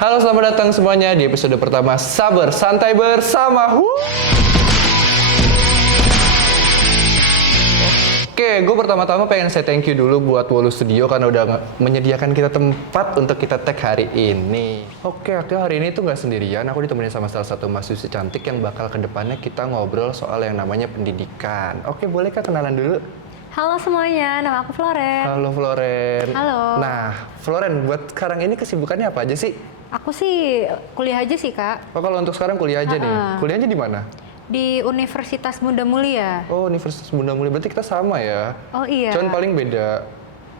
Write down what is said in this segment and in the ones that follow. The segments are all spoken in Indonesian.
Halo, selamat datang semuanya di episode pertama Sabar Santai Bersama. Oke, gue pertama-tama pengen say thank you dulu buat Wolu Studio karena udah menyediakan kita tempat untuk kita tag hari ini. Oke, akhirnya hari ini tuh nggak sendirian, aku ditemenin sama salah satu mahasiswi cantik yang bakal kedepannya kita ngobrol soal yang namanya pendidikan. Oke, boleh Kak kenalan dulu? Halo semuanya, nama aku Floren. Halo Floren. Halo. Nah, Floren, buat sekarang ini kesibukannya apa aja sih? Aku sih kuliah aja sih, Kak. Oh, kalau untuk sekarang kuliah aja nih. Kuliahnya di mana? Di Universitas Muda Mulia. Oh, Universitas Muda Mulia. Berarti kita sama ya? Oh iya. Cuman paling beda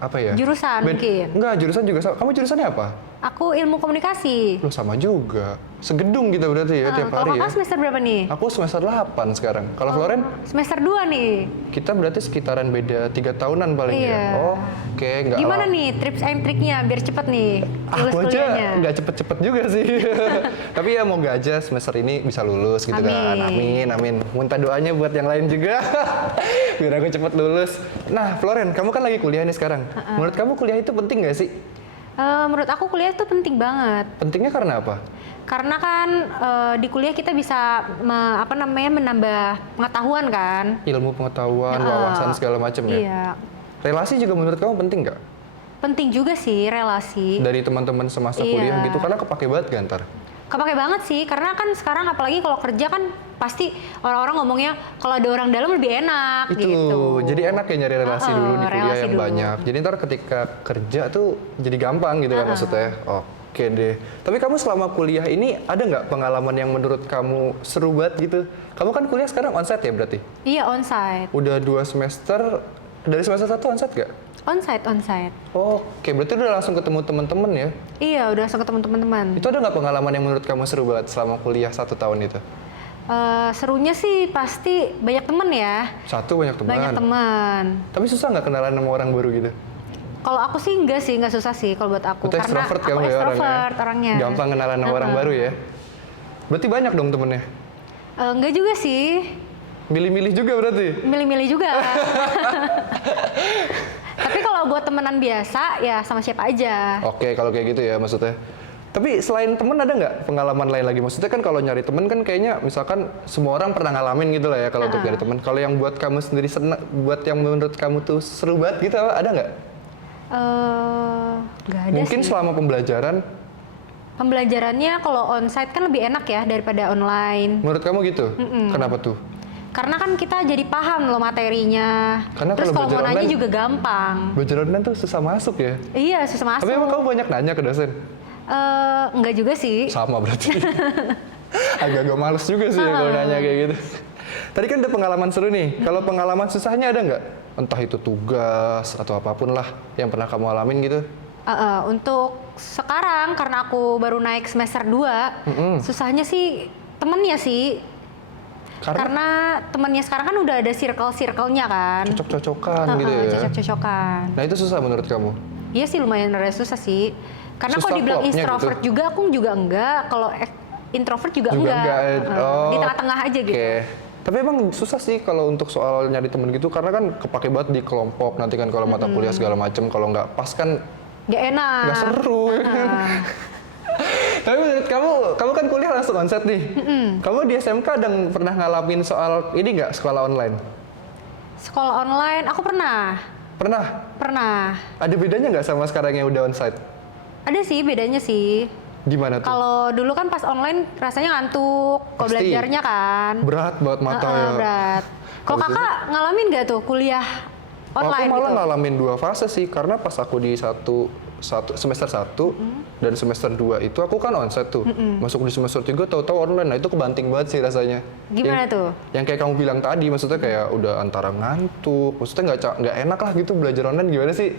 apa ya? Jurusan mungkin. Enggak, jurusan juga sama. Kamu jurusannya apa? Aku ilmu komunikasi. Loh, sama juga. Segedung kita berarti ya tiap Kalau hari ya. kakak semester berapa nih? Aku semester 8 sekarang. Kalau Floren? Semester 2 nih. Kita berarti sekitaran beda 3 tahunan paling ya. Iya. Oh, oke, enggak. Gimana nih tips and triknya biar cepet nih lulus Aku aja kuliahnya? nggak cepet-cepet juga sih. Tapi ya moga aja semester ini bisa lulus gitu kan. Amin. Amin. Minta doanya buat yang lain juga. Biar aku cepet lulus. Nah, Floren, kamu kan lagi kuliah nih sekarang. Menurut kamu kuliah itu penting nggak sih? Menurut aku kuliah itu penting banget. Pentingnya karena apa? Karena kan di kuliah kita bisa menambah pengetahuan kan. Ilmu pengetahuan, wawasan segala macam ya. Iya. Relasi juga menurut kamu penting nggak? Penting juga sih relasi. Dari teman-teman semasa Iya. kuliah gitu, karena kepake banget kan ntar? Kepake banget sih, karena kan sekarang apalagi kalau kerja kan pasti orang-orang ngomongnya kalau ada orang dalam lebih enak Itu, gitu. jadi enak ya nyari relasi dulu di kuliah relasi yang dulu. banyak. Jadi ntar ketika kerja tuh jadi gampang gitu kan maksudnya. Oke deh. Tapi kamu selama kuliah ini ada nggak pengalaman yang menurut kamu seru banget gitu? Kamu kan kuliah sekarang onsite ya berarti? Iya, onsite. Udah 2 semester, dari semester 1 onsite nggak? Onsite. Oke, berarti udah langsung ketemu teman-teman ya? Iya, udah langsung ketemu teman-teman. Itu ada nggak pengalaman yang menurut kamu seru banget selama kuliah 1 tahun itu? Serunya sih pasti banyak temen ya. Satu, banyak teman. Banyak teman. Tapi susah nggak kenalan sama orang baru gitu? Kalau aku sih nggak susah sih kalau buat aku. Betul, Karena extrovert aku kamu ya extrovert orangnya. Gampang kenalan sama orang baru ya? Berarti banyak dong temennya? Nggak juga sih. Milih-milih juga berarti? Milih-milih juga. Tapi kalau buat temenan biasa ya sama siapa aja. Oke, kalau kayak gitu ya maksudnya. Tapi selain temen ada nggak pengalaman lain lagi? Maksudnya kan kalau nyari temen kan kayaknya misalkan semua orang pernah ngalamin gitu lah ya kalau untuk nyari temen. Kalau yang buat kamu sendiri senang, buat yang menurut kamu tuh seru banget gitu ada nggak? Nggak ada Mungkin sih. selama pembelajaran, Pembelajarannya kalau onsite kan lebih enak ya daripada online. menurut kamu gitu? Kenapa tuh? Karena kan kita jadi paham loh materinya. Karena Terus kalau kalau mau belajar nanya online- juga gampang. Belajar online tuh susah masuk ya? Iya, susah masuk. Tapi emang kamu banyak nanya ke dosen? Enggak juga sih. Sama berarti. Agak-agak males juga sih ya kalau nanya kayak gitu. Tadi kan ada pengalaman seru nih. Kalau pengalaman susahnya ada nggak? Entah itu tugas atau apapun lah yang pernah kamu alamin gitu. Untuk sekarang karena aku baru naik semester 2, susahnya sih temennya sih. Karena temennya sekarang kan udah ada circle-circle-nya kan. Cocok-cocokan gitu ya. Cocok-cocokan. Nah itu susah menurut kamu? Iya sih lumayan rada susah sih. Karena Susah kalau dibilang klopnya extrovert gitu? juga aku juga enggak. Kalau introvert juga enggak. Oh, Di tengah-tengah aja gitu. Oke. Tapi emang susah sih kalau untuk soal nyari temen gitu karena kan kepake banget di kelompok nanti kan kalau mata kuliah segala macem kalau nggak pas kan Nggak enak. nggak seru. ya kan? Tapi menurut kamu kan kuliah langsung onsite nih. Kamu di SMK ada pernah ngalamin soal ini nggak sekolah online? Sekolah online aku pernah. Pernah? Pernah. Ada bedanya nggak sama sekarang yang udah onsite? Ada sih bedanya sih. Di mana tuh? Kalau dulu kan pas online rasanya ngantuk. Kalau Pasti. belajarnya kan. Berat buat mata ya. Berat. Kalau Habis itu? kakak ngalamin nggak tuh kuliah online Aku malah gitu? ngalamin 2 fase sih karena pas aku di semester 1 dan semester 2 itu aku kan onsite tuh. Masuk di semester 3 tahu-tahu online. Nah, itu kebanting banget sih rasanya. Gimana tuh? Yang kayak kamu bilang tadi maksudnya kayak udah antara ngantuk, maksudnya nggak enak lah gitu belajar online gimana sih?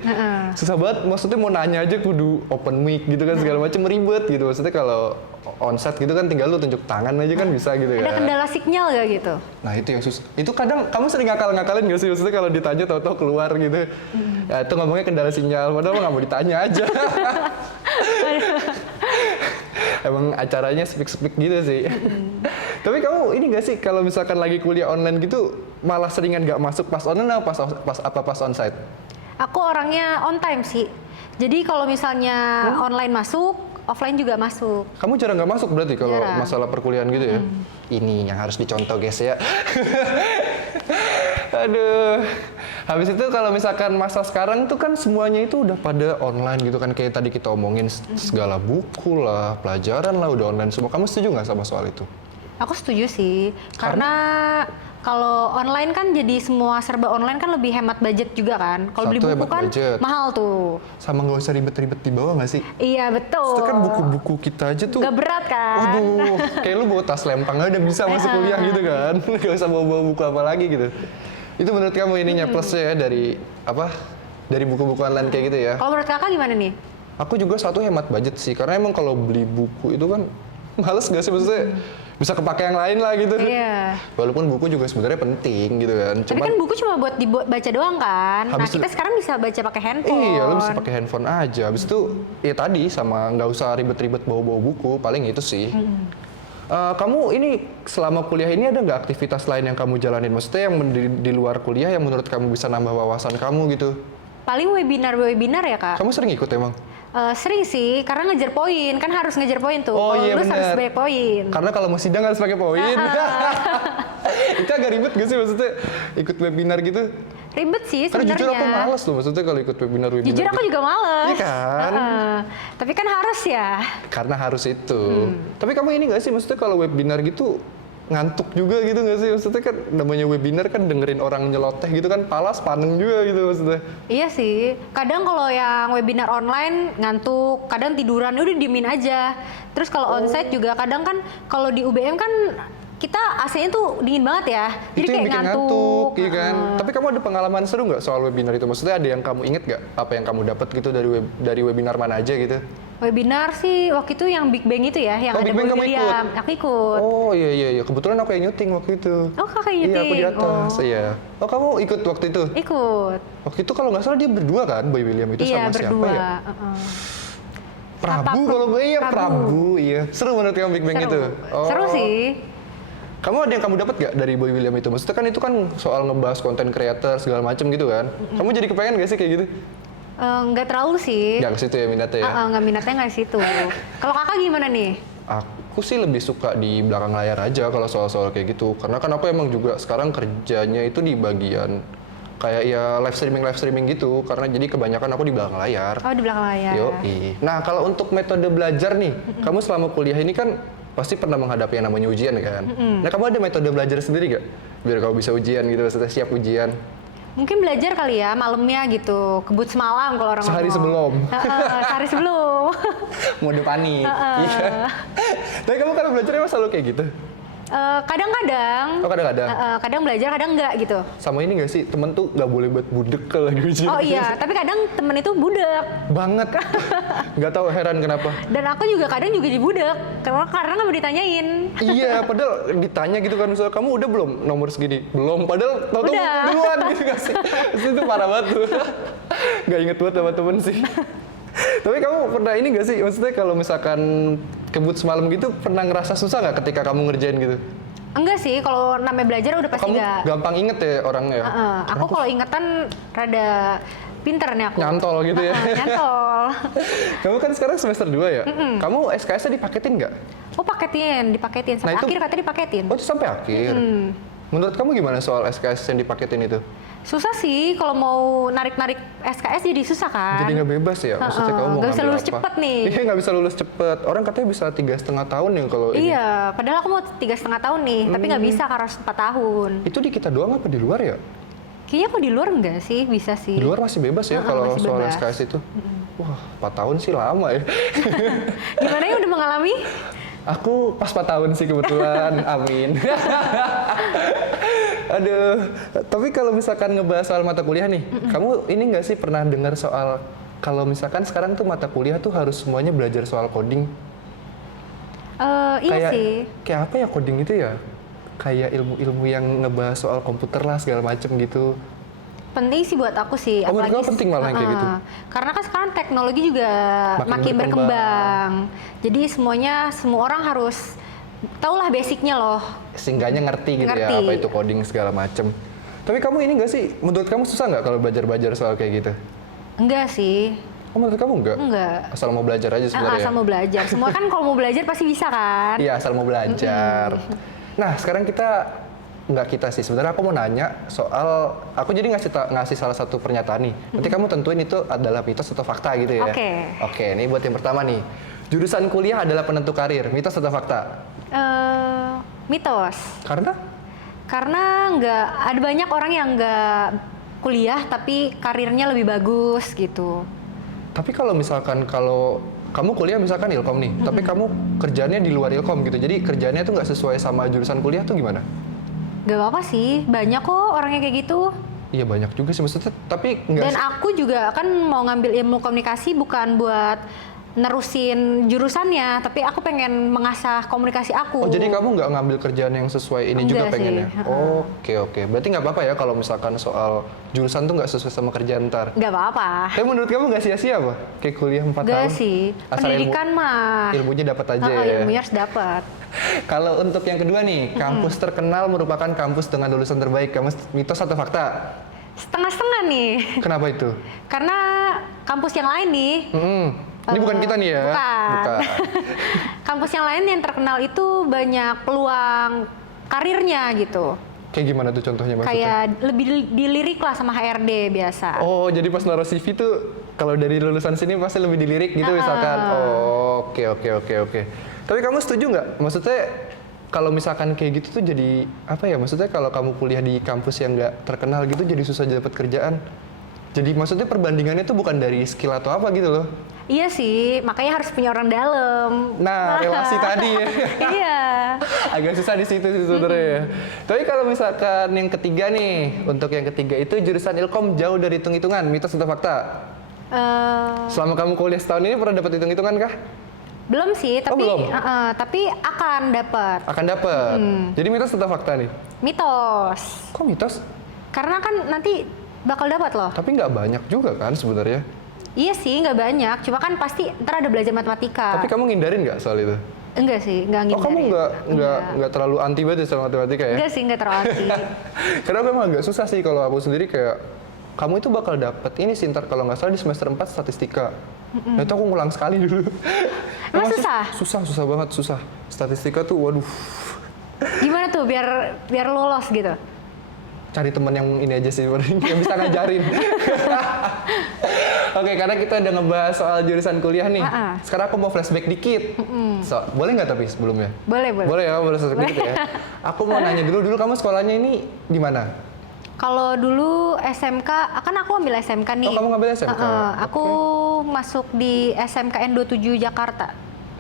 Susah banget, maksudnya mau nanya aja kudu open mic gitu kan segala macam ribet gitu. Maksudnya kalau onsite gitu kan tinggal lu tunjuk tangan aja kan bisa gitu Ada kan. kendala sinyal gak gitu? Nah itu yang susah. Itu kadang kamu sering ngakal-ngakalin gak sih? Maksudnya kalau ditanya tahu-tahu keluar gitu. Ya itu ngomongnya kendala sinyal, padahal nggak mau ditanya aja. Emang acaranya speak-speak gitu sih. Tapi kamu ini gak sih kalau misalkan lagi kuliah online gitu malah seringan gak masuk pas online atau pas onsite? Aku orangnya on time sih. Jadi kalau misalnya online masuk, offline juga masuk. Kamu jarang nggak masuk berarti kalau Jarang. masalah perkuliahan gitu ya? Ini yang harus dicontoh guys ya. Aduh. Habis itu kalau misalkan masa sekarang tuh kan semuanya itu udah pada online gitu kan. Kayak tadi kita omongin segala buku lah, pelajaran lah udah online semua. Kamu setuju nggak sama soal itu? Aku setuju sih, karena kalau online kan jadi semua serba online kan lebih hemat budget juga kan. Kalau beli Satu, buku hemat kan budget. mahal tuh. Sama nggak usah ribet-ribet di bawah nggak sih? Iya betul. Itu kan buku-buku kita aja tuh. Gak berat kan? Waduh, kayak lu bawa tas lempang aja udah bisa masuk kuliah gitu kan. Gak usah bawa-bawa buku apa lagi gitu. Itu menurut kamu ininya plusnya ya dari apa? Dari buku-buku online kayak gitu ya. Kalau menurut kakak gimana nih? Aku juga satu hemat budget sih, karena emang kalau beli buku itu kan males gak sih maksudnya bisa kepake yang lain lah gitu. Iya. Walaupun buku juga sebenarnya penting gitu kan. Tapi kan buku cuma buat dibaca doang kan. Nah Habis kita itu- sekarang bisa baca pakai handphone. Iya, lu bisa pakai handphone aja. Habis itu ya tadi sama nggak usah ribet-ribet bawa-bawa buku, paling itu sih. Kamu ini selama kuliah ini ada nggak aktivitas lain yang kamu jalanin? Maksudnya yang di luar kuliah yang menurut kamu bisa nambah wawasan kamu gitu? Paling webinar ya kak. Kamu sering ikut emang? Sering sih, karena ngejar poin. Kan harus ngejar poin tuh. Oh Kalau iya lulus harus benar. banyak poin. Karena kalau mau sidang harus pakai poin. Itu agak ribet gak sih maksudnya ikut webinar gitu? Ribet sih Karena jujur aku sebenarnya. males loh maksudnya kalau ikut webinar-webinar Jujur aku gitu. juga males. Iya kan? Tapi kan harus ya. Karena harus itu. Tapi kamu ini gak sih maksudnya kalau webinar gitu ngantuk juga gitu gak sih? Maksudnya kan namanya webinar kan dengerin orang nyeloteh gitu kan palas paneng juga gitu maksudnya. Iya sih. Kadang kalau yang webinar online ngantuk, kadang tiduran udah diemin aja. Terus kalau onsite juga kadang kan kalau di UBM kan kita AC-nya tuh dingin banget ya. Jadi Itu yang kayak bikin ngantuk. iya kan? Tapi kamu ada pengalaman seru nggak soal webinar itu? Maksudnya ada yang kamu inget nggak apa yang kamu dapat gitu dari webinar mana aja gitu? Webinar sih waktu itu yang Big Bang itu ya, yang Oh, ada Big Bang Boy kamu William. ikut? Aku ikut. Oh iya. Kebetulan aku yang nyuting waktu itu. Oh, kakak Iya aku di nyuting? atas, iya. Oh kamu ikut waktu itu? Ikut. Waktu itu kalau nggak salah dia berdua kan, Boy William itu Iya, sama siapa berdua. ya? Prabu Apa? kalau nggak iya Prabu. Prabu, iya. Seru menurut kamu Big Bang Seru. itu? Seru sih. Kamu ada yang kamu dapat gak dari Boy William itu? Maksudnya kan itu kan soal ngebahas konten creator segala macem gitu kan? Kamu jadi kepengen gak sih kayak gitu? Nggak terlalu sih. Nggak ke situ ya minatnya ya? Nggak minatnya nggak situ. Kalau kakak gimana nih? Aku sih lebih suka di belakang layar aja kalau soal-soal kayak gitu. Karena kan aku emang juga sekarang kerjanya itu di bagian kayak ya live streaming gitu. Karena jadi kebanyakan aku di belakang layar. Oh, di belakang layar. Yoi. Nah kalau untuk metode belajar nih, kamu selama kuliah ini kan pasti pernah menghadapi yang namanya ujian kan? Nah kamu ada metode belajar sendiri gak? Biar kamu bisa ujian gitu, maksudnya siap ujian. Mungkin belajar kali ya malamnya gitu, kebut semalam kalau orang Sehari ngomong. sebelum. Sehari sebelum. Mode panik. Iya. Tapi kamu kalau belajar emang selalu kayak gitu? Kadang-kadang. Oh kadang-kadang? Kadang belajar, kadang enggak gitu. Sama ini gak sih, temen tuh gak boleh buat budek kalau lagi ujian. Oh iya, tapi kadang temen itu budak. Banget. Gak tahu heran kenapa. Dan aku juga kadang juga dibudak, karena nggak mau ditanyain. Iya, padahal ditanya gitu kan, misalnya kamu udah belum nomor segini? Belum, padahal tau-tau Udah. duluan gitu gak sih? Terus itu parah banget tuh. Gak inget banget sama temen sih. Tapi kamu pernah ini gak sih, maksudnya kalau misalkan kebut semalam gitu, pernah ngerasa susah gak ketika kamu ngerjain gitu? Enggak sih, kalau namanya belajar udah pasti Kamu enggak. gampang inget ya orangnya ya? Aku kalau ingetan rada pinter nih aku. Nyantol gitu ya? Nyantol. Kamu kan sekarang semester 2 ya? Kamu SKS-nya dipaketin nggak? Oh dipaketin. Nah, Sampai itu- akhir katanya dipaketin. Oh itu sampai akhir? Menurut kamu gimana soal SKS yang dipaketin itu? Susah sih, kalau mau narik-narik SKS jadi susah kan? Jadi nggak bebas ya? Maksudnya kamu mau Nggak bisa ngambil lulus apa? cepet nih. Iya nggak bisa lulus cepet. Orang katanya bisa 3,5 tahun ya kalau ini. Iya, padahal aku mau 3,5 tahun nih, tapi nggak bisa karena harus 4 tahun. Itu di kita doang apa di luar ya? Kayaknya aku di luar enggak sih, bisa sih. Di luar masih bebas ya kalau masih soal bebas. SKS itu? Wah 4 tahun sih lama ya. Gimana ya udah mengalami? Aku pas 4 tahun sih kebetulan, amin. Aduh, tapi kalau misalkan ngebahas soal mata kuliah nih, kamu ini nggak sih pernah dengar soal kalau misalkan sekarang tuh mata kuliah tuh harus semuanya belajar soal coding? Iya sih. Kayak apa ya coding itu ya? Kayak ilmu-ilmu yang ngebahas soal komputer lah segala macem gitu. Penting sih buat aku sih. Oh, menurut kamu penting malah yang kayak gitu? Karena kan sekarang teknologi juga Makin makin berkembang. Jadi semua orang harus tahulah basicnya loh. Seenggaknya ngerti gitu Ngerti. ya apa itu coding segala macem. Tapi kamu ini nggak sih? Menurut kamu susah nggak kalau belajar soal kayak gitu? Enggak sih. Oh, menurut kamu enggak? Enggak. Asal mau belajar aja sebenarnya. Asal mau belajar. Semua kan kalau mau belajar pasti bisa kan? Iya, asal mau belajar. Nah, sekarang nggak kita sih. Sebenarnya aku mau nanya soal, aku jadi ngasih salah satu pernyataan nih. Nanti kamu tentuin itu adalah mitos atau fakta gitu ya. Oke. Oke, ini buat yang pertama nih. Jurusan kuliah adalah penentu karir, mitos atau fakta? Mitos. Karena nggak ada banyak orang yang nggak kuliah tapi karirnya lebih bagus gitu. Tapi kalau misalkan kamu kuliah misalkan Ilkom nih, tapi kamu kerjanya di luar Ilkom gitu, jadi kerjanya tuh nggak sesuai sama jurusan kuliah tuh gimana? Gak apa-apa sih, banyak kok orang yang kayak gitu. Iya banyak juga sih maksudnya, tapi nggak. Dan aku juga kan mau ngambil ilmu komunikasi bukan buat nerusin jurusannya, tapi aku pengen mengasah komunikasi aku. Oh jadi kamu nggak ngambil kerjaan yang sesuai ini juga Enggak pengennya? sih. Oke. Berarti nggak apa-apa ya kalau misalkan soal jurusan tuh nggak sesuai sama kerjaan ntar? Gak apa-apa. Tapi menurut kamu nggak sia-sia apa? Kayak kuliah 4 tahun? Gak sih, Asal pendidikan mah ilmunya dapat aja ya? ilmunya harus dapat. Kalau untuk yang kedua nih, kampus terkenal merupakan kampus dengan lulusan terbaik. Kamu mitos atau fakta? Setengah-setengah nih. Kenapa itu? Karena kampus yang lain nih, Ini bukan kita nih ya? bukan. Kampus yang lain yang terkenal itu banyak peluang karirnya gitu. Kayak gimana tuh contohnya maksudnya? Kayak lebih dilirik lah sama HRD biasa. Oh, jadi pas naruh CV tuh kalau dari lulusan sini pasti lebih dilirik gitu misalkan. Oh, oke. Tapi kamu setuju nggak? Maksudnya kalau misalkan kayak gitu tuh jadi apa ya? Maksudnya kalau kamu kuliah di kampus yang nggak terkenal gitu jadi susah dapat kerjaan. Jadi maksudnya perbandingannya tuh bukan dari skill atau apa gitu loh. Iya sih, makanya harus punya orang dalam. Nah, relasi tadi ya. Iya. Agak susah di situ sih sebenarnya ya. Tapi kalau misalkan yang ketiga nih, untuk yang ketiga itu jurusan Ilkom jauh dari hitung-hitungan, mitos atau fakta? Selama kamu kuliah setahun ini pernah dapat hitung-hitungan kah? Belum sih, tapi belum? tapi akan dapat. Akan dapat. Jadi mitos atau fakta nih? Mitos. Kok mitos? Karena kan nanti bakal dapat loh. Tapi nggak banyak juga kan sebenarnya. Iya sih, nggak banyak. Cuma kan pasti ntar ada belajar matematika. Tapi kamu ngindarin nggak soal itu? Enggak sih, nggak Oh ngindarin. kamu nggak terlalu anti banget sama matematika ya? Enggak sih, nggak terlalu anti. Karena memang agak susah sih kalau aku sendiri kayak kamu itu bakal dapet ini sih ntar kalau nggak salah di semester 4 statistika. Nah itu aku ngulang sekali dulu. Emang susah? Susah banget, susah. Statistika tuh waduh. Gimana tuh biar lolos gitu? Cari teman yang ini aja sih, yang bisa ngajarin. Oke, karena kita udah ngebahas soal jurusan kuliah nih. Sekarang aku mau flashback dikit. Boleh nggak tapi sebelumnya? Boleh. Boleh ya, boleh flashback dikit ya. Aku mau nanya dulu kamu sekolahnya ini di mana? Kalau dulu SMK, kan aku ambil SMK nih. Oh, kamu ngambil SMK? Aku masuk di SMKN 27 Jakarta.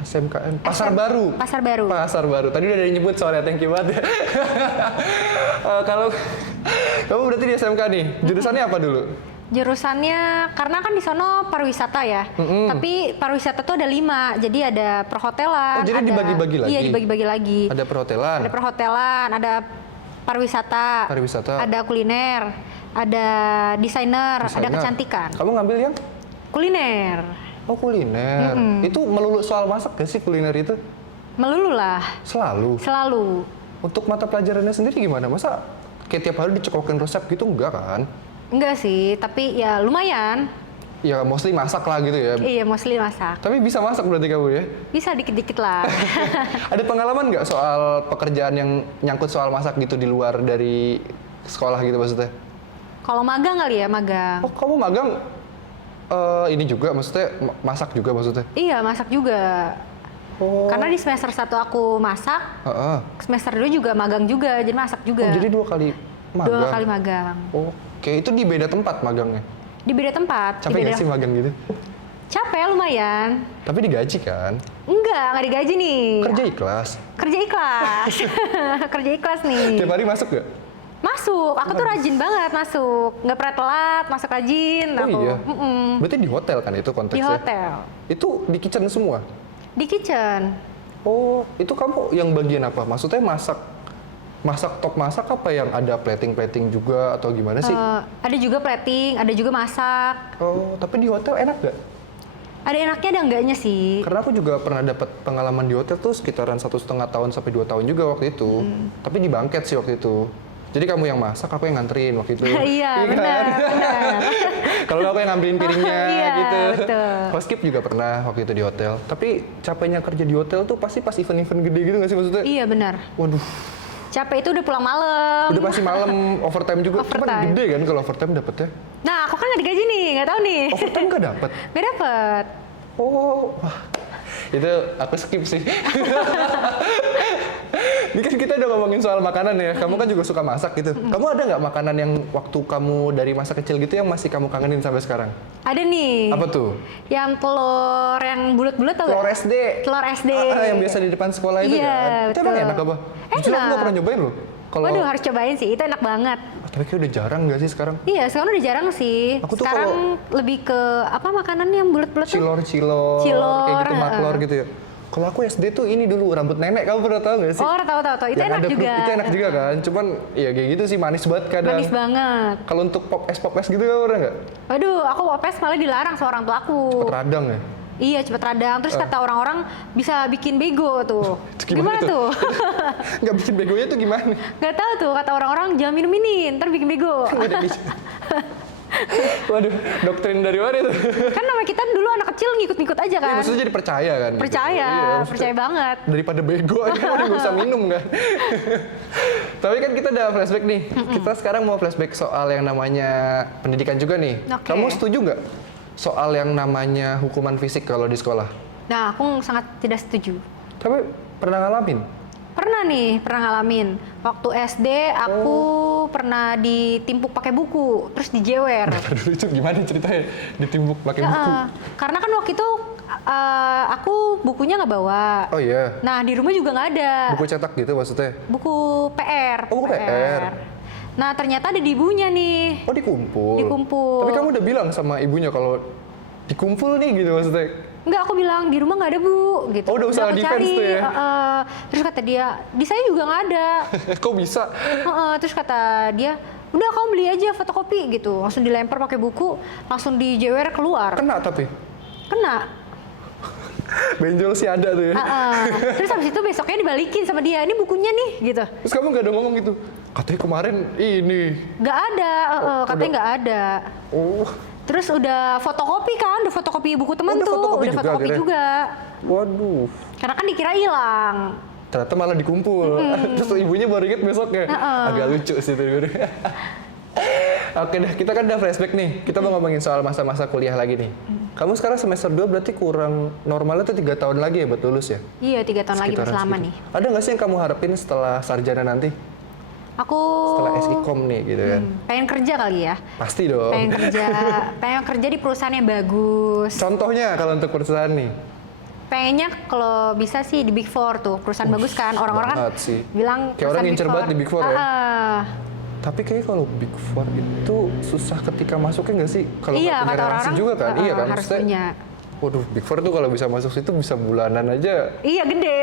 SMKN Pasar Baru. Pasar Baru. Pasar Baru. Tadi udah ada yang nyebut soalnya, thank you banget ya. Kalau kamu berarti di SMK nih, jurusannya apa dulu? Jurusannya, karena kan di sono pariwisata ya, tapi pariwisata tuh ada 5, jadi ada perhotelan. Oh, jadi dibagi-bagi lagi? Iya, dibagi-bagi lagi. Ada perhotelan? Ada perhotelan, ada pariwisata, ada kuliner, ada desainer, ada kecantikan. Kamu ngambil yang? Kuliner. Oh, kuliner. Itu melulu soal masak gak sih kuliner itu? Melulu lah. Selalu? Untuk mata pelajarannya sendiri gimana? Masa kayak tiap hari dicekokin resep gitu enggak kan? Enggak sih, tapi ya lumayan. Ya mostly masak lah gitu ya? Iya, mostly masak. Tapi bisa masak berarti kamu ya? Bisa dikit-dikit lah. Ada pengalaman nggak soal pekerjaan yang nyangkut soal masak gitu di luar dari sekolah gitu maksudnya? Kalau magang kali ya, magang. Oh, kamu magang ini juga maksudnya masak juga maksudnya? Iya, masak juga. Oh. Karena di semester 1 aku masak, semester 2 juga magang juga, jadi masak juga. Oh, jadi 2 kali magang? 2 kali magang. Oke, itu di beda tempat magangnya? Di beda tempat. Capek nggak sih magang gitu? Capek, lumayan. Tapi digaji kan? Nggak digaji nih. Kerja ikhlas? Kerja ikhlas. Kerja ikhlas nih. Tiap hari masuk nggak? Masuk, aku tuh rajin banget masuk. Nggak pernah telat, masuk rajin. Oh aku. iya? Berarti di hotel kan itu konteksnya? Di hotel. Itu di kitchen semua? Di kitchen. Oh, itu kamu yang bagian apa? Maksudnya top masak apa yang ada plating juga atau gimana sih? Ada juga plating, ada juga masak. Oh, tapi di hotel enak gak? Ada enaknya, ada enggaknya sih. Karena aku juga pernah dapat pengalaman di hotel tuh sekitaran 1,5 tahun sampai 2 tahun juga waktu itu. Tapi di Bangket sih waktu itu. Jadi kamu yang masak, aku yang nganterin waktu itu. Iya, kan? benar. Kalau nggak, aku yang ngambilin piringnya Iya, gitu. betul. Housekeep juga pernah waktu itu di hotel. Tapi capeknya kerja di hotel tuh pasti pas event-event gede gitu nggak sih maksudnya? Iya, benar. Waduh, Capek itu udah pulang malam. udah pasti malam overtime juga. Cuman Overtime. gede kan kalau overtime dapetnya. Nah, aku kan nggak digaji nih, nggak tahu nih. Overtime nggak dapet? Nggak dapet. Oh, wah. Itu aku skip sih. Ini kan kita udah ngomongin soal makanan ya. Kamu kan juga suka masak gitu. Kamu ada nggak makanan yang waktu kamu dari masa kecil gitu yang masih kamu kangenin sampai sekarang? Ada nih. Apa tuh? Yang telur yang bulat-bulat tau Telur nggak? SD. Telur SD. Yang biasa di depan sekolah itu Iya, kan? Itu emang betul. enak apa? Jujur aku Enak. nggak pernah nyobain loh. Kalau Waduh, harus cobain sih. Itu enak banget. tapi kayak udah jarang nggak sih sekarang? Iya, sekarang udah jarang sih. Aku tuh Sekarang lebih ke apa makanan yang bulat-bulat tuh? Cilor, Cilor, kayak gitu, maklor gitu ya. Kalau aku SD tuh ini dulu rambut nenek, kamu pernah tahu nggak sih? Oh, tahu. Itu Yang enak ada juga. Itu enak juga kan, cuman ya kayak gitu sih manis banget kadang. Manis banget. Kalau untuk pop es gitu kamu pernah nggak? Waduh, aku popes malah dilarang sama orang tua aku. Cepet radang ya? Iya, cepet radang. Terus kata orang-orang bisa bikin bego tuh. Itu gimana tuh? Nggak bikin begonya tuh gimana? Gak tahu tuh, kata orang-orang jangan minum ini, ntar bikin bego. Nggak bisa. Waduh, doktrin dari mana itu? Kan nama kita dulu anak kecil ngikut-ngikut aja Iya, kan. maksudnya jadi percaya kan? gitu. Percaya, Iya, maksudnya percaya banget. daripada bego aja kan nggak usah minum kan. Tapi kan kita udah flashback nih. Kita sekarang mau flashback soal yang namanya pendidikan juga nih. Oke. Kamu setuju nggak soal yang namanya hukuman fisik kalau di sekolah? Nah, aku sangat tidak setuju. Tapi pernah ngalamin? Pernah ngalamin. Waktu SD aku pernah ditimpuk pakai buku, terus dijewer. Dulu itu gimana ceritanya? Ditimbuk pakai buku? Karena kan waktu itu aku bukunya nggak bawa. Oh iya. Nah, di rumah juga nggak ada. Buku cetak gitu maksudnya? Buku PR. Oh, buku PR. Nah, ternyata ada di ibunya nih. Oh dikumpul? Dikumpul. Tapi kamu udah bilang sama ibunya kalau dikumpul nih gitu maksudnya? Enggak, aku bilang di rumah nggak ada bu, gitu. Oh, udah usaha aku defense cari, tuh ya? terus kata dia, di saya juga nggak ada. Kok bisa? Terus kata dia, udah kamu beli aja fotokopi gitu. Langsung dilempar pakai buku, langsung dijewer keluar. Kena tapi? Kena. Benjol sih ada tuh ya? Terus habis itu besoknya dibalikin sama dia, ini bukunya nih, gitu. Terus kamu gak ada ngomong gitu? Katanya kemarin ini. Nggak ada, katanya nggak ada. Oh. Terus udah fotokopi kan, udah fotokopi buku temen Udah tuh, fotokopi udah juga fotokopi akhirnya? juga. Waduh. Karena kan dikira hilang. Ternyata malah dikumpul. Terus ibunya baru inget besoknya. Agak lucu sih itu. Oke deh, kita kan udah flashback nih. Kita mau ngomongin soal masa-masa kuliah lagi nih. Kamu sekarang semester 2 berarti kurang normalnya tuh 3 tahun lagi ya buat lulus ya? Iya, 3 tahun lagi Sekitaran masih lama segitu. nih. Ada nggak sih yang kamu harapin setelah sarjana nanti? Aku Setelah SIKOM nih gitu kan? pengen kerja kali ya. Pasti dong. Pengen kerja di perusahaan yang bagus. Contohnya kalau untuk perusahaan nih? Pengennya kalau bisa sih di Big Four tuh, perusahaan bagus kan. Orang-orang kan banget sih. bilang Kayak orang perusahaan ngincer banget di Big Four ya? Tapi kayaknya kalau Big Four itu susah ketika masuknya nggak sih? Kalau Iya, nggak punya kata relasi orang-orang, juga kan? Iya kan? harus Maksudnya, punya. waduh, Big Four tuh kalau bisa masuk situ bisa bulanan aja. Iya, gede.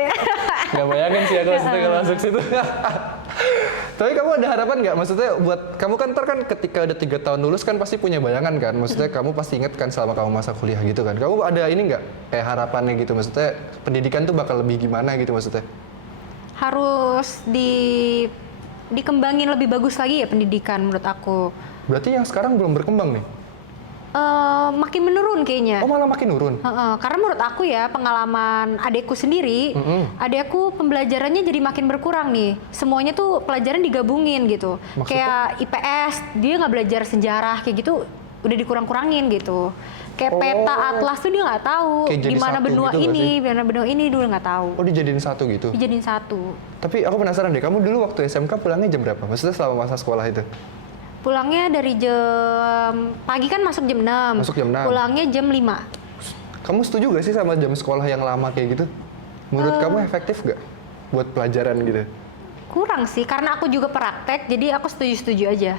Nggak bayangin sih aku maksudnya kalau masuk situ. Tapi kamu ada harapan nggak? Maksudnya buat kamu kan ntar kan ketika udah 3 tahun lulus kan pasti punya bayangan kan? Maksudnya kamu pasti inget kan selama kamu masa kuliah gitu kan? Kamu ada ini nggak? Kayak harapannya gitu? Maksudnya pendidikan tuh bakal lebih gimana gitu maksudnya? Harus dikembangin lebih bagus lagi ya pendidikan menurut aku. Berarti yang sekarang belum berkembang nih? Makin menurun kayaknya. Oh malah makin nurun? Karena menurut aku ya pengalaman adekku sendiri, adekku pembelajarannya jadi makin berkurang nih. Semuanya tuh pelajaran digabungin gitu. Maksudnya? Kayak IPS dia nggak belajar sejarah kayak gitu, udah dikurang-kurangin gitu. Kayak peta atlas tuh dia nggak tahu Kayak jadi di mana satu benua gitu nggak ini, di mana benua ini dulu nggak tahu. Oh dijadiin satu gitu? Dijadiin satu. Tapi aku penasaran deh, kamu dulu waktu SMK pulangnya jam berapa? Maksudnya selama masa sekolah itu? Pulangnya dari jam pagi kan masuk jam 6. Masuk jam 6. Pulangnya jam 5. Kamu setuju gak sih sama jam sekolah yang lama kayak gitu? Menurut kamu efektif gak buat pelajaran gitu? Kurang sih, karena aku juga praktek, jadi aku setuju-setuju aja.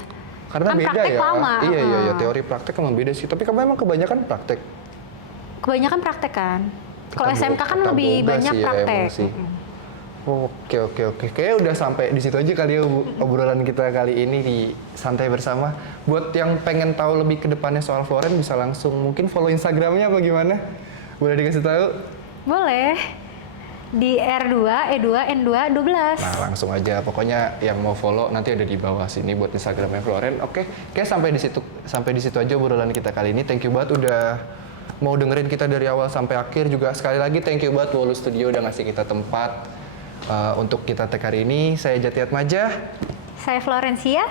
Karena Kan beda praktek ya. lama. Iya, teori praktek emang beda sih. Tapi kamu emang kebanyakan praktek. Kebanyakan praktek kan. Kalau Kata SMK kan kata lebih boga banyak sih ya, praktek. emang sih. Oke. Kayaknya udah sampai di situ aja kali ya obrolan kita kali ini di Santai Bersama. Buat yang pengen tahu lebih ke depannya soal Floren bisa langsung mungkin follow Instagramnya apa gimana? Boleh dikasih tahu? Boleh. di R2, E2, N2, 12. Nah, langsung aja. Pokoknya yang mau follow nanti ada di bawah sini buat Instagramnya Floren. Oke, kayak sampai di situ aja obrolan kita kali ini. Thank you banget udah mau dengerin kita dari awal sampai akhir. Juga sekali lagi thank you banget Wolu Studio udah ngasih kita tempat untuk kita tag hari ini. Saya Jatiat Majah. Saya Florencia.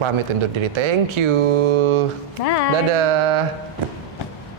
Pamit undur diri. Thank you. Bye. Dadah.